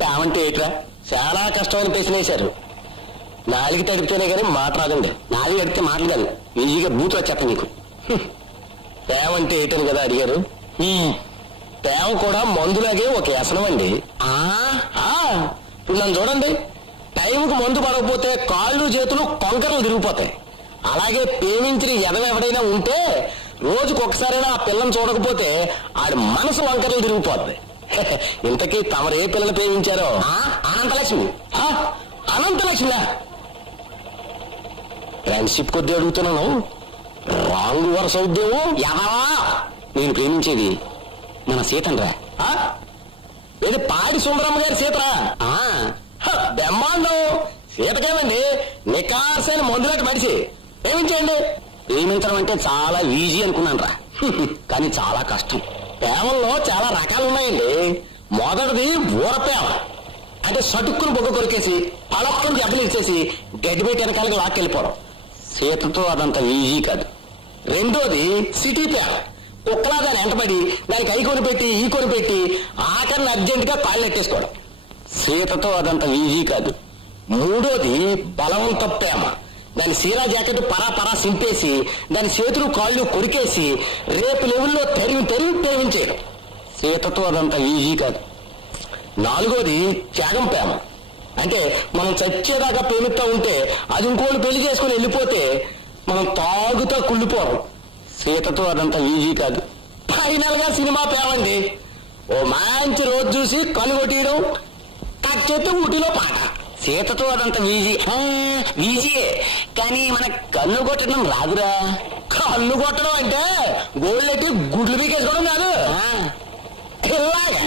పేమంటే ఏట్రా చాలా కష్టమైన ప్రశ్న వేశారు. నాలుగు తడిపితేనే కానీ మాట రాదండి. నాలుగు తడిపితే మాటలు కాదు, ఈజీగా బూతులు వచ్చేస్తా నీకు. పేమంటే ఏటని కదా అడిగారు. పేమ కూడా మందులాగే ఒక వ్యసనం అండి. ఇప్పుడు నన్ను చూడండి, టైంకి మందు పడకపోతే కాళ్ళు చేతులు కొంకరలు తిరిగిపోతాయి. అలాగే ప్రేమించిన ఎవడైనా ఉంటే రోజుకొకసారైనా ఆ పిల్లని చూడకపోతే ఆడి మనసు వంకరలు తిరిగిపోద్ది. ఇంతకీ తమరు ఏ పిల్లలు ప్రేమించారో? అనంతలక్ష్మి. అనంతలక్ష్మి ఫ్రెండ్షిప్ కొద్ది అడుగుతున్నాను, రాంగ్ వరుస అవుద్దేమో. ఎవవా నేను ప్రేమించేది మన సీతండ్రా. ఏది పాడి సుందరమ్మ గారి సీతరా? బ్రహ్మాండం. సీతకేమండి నికాసైన మందులాంటి మనిషి. ప్రేమించండి. ప్రేమించడం అంటే చాలా ఈజీ అనుకున్నాను రా, కానీ చాలా కష్టం. ప్రేమల్లో చాలా రకాలు ఉన్నాయండి. మొదటిది ఊరప్రేమ, అంటే సటుక్కును బొగ్గ కొరికేసి పళక్కని దెబ్బలు ఇచ్చేసి గడ్డి పెట్టి వెనకాలకి లాక్కెళ్ళిపోవడం. సీతతో అదంత ఈజీ కాదు. రెండోది సిటీ ప్రేమ. కుక్కలా దాన్ని వెంటబడి దానికి ఐ కొని పెట్టి ఈ కొని పెట్టి ఆఖరిని అర్జెంట్ గా కాళ్ళు నెట్టేసుకోవడం. సీతతో అదంత ఈజీ కాదు. మూడోది బలవంత ప్రేమ. దాని సీరా జాకెట్ పరా సింపేసి దాని చేతులు కాళ్ళు కొరికేసి రేపు లెవెల్లో తరిమి ప్రేమించేయడం. సీతతో అదంత ఈజీ కాదు. నాలుగోది త్యాగం ప్రేమ. అంటే మనం చచ్చేదాకా ప్రేమిస్తా ఉంటే అది ఇంకోళ్ళు పెళ్లి చేసుకుని వెళ్ళిపోతే మనం తాగుతా కుళ్ళిపోవడం. సీతతో అదంతా ఈజీ కాదు. ఫైనల్ గా సినిమా ప్రేమండి. ఓ మంచి రోజు చూసి కనుగొట్టియడం, కట్ చేస్తే ఊటీలో పాట. సీతతో అదంతా ఈజీయే, కానీ మన కన్ను కొట్టడం రాదురా. కన్ను కొట్టడం అంటే గోళ్ళెట్టి గుడ్లు పీకేసుకోవడం కాదు. ఇలాగా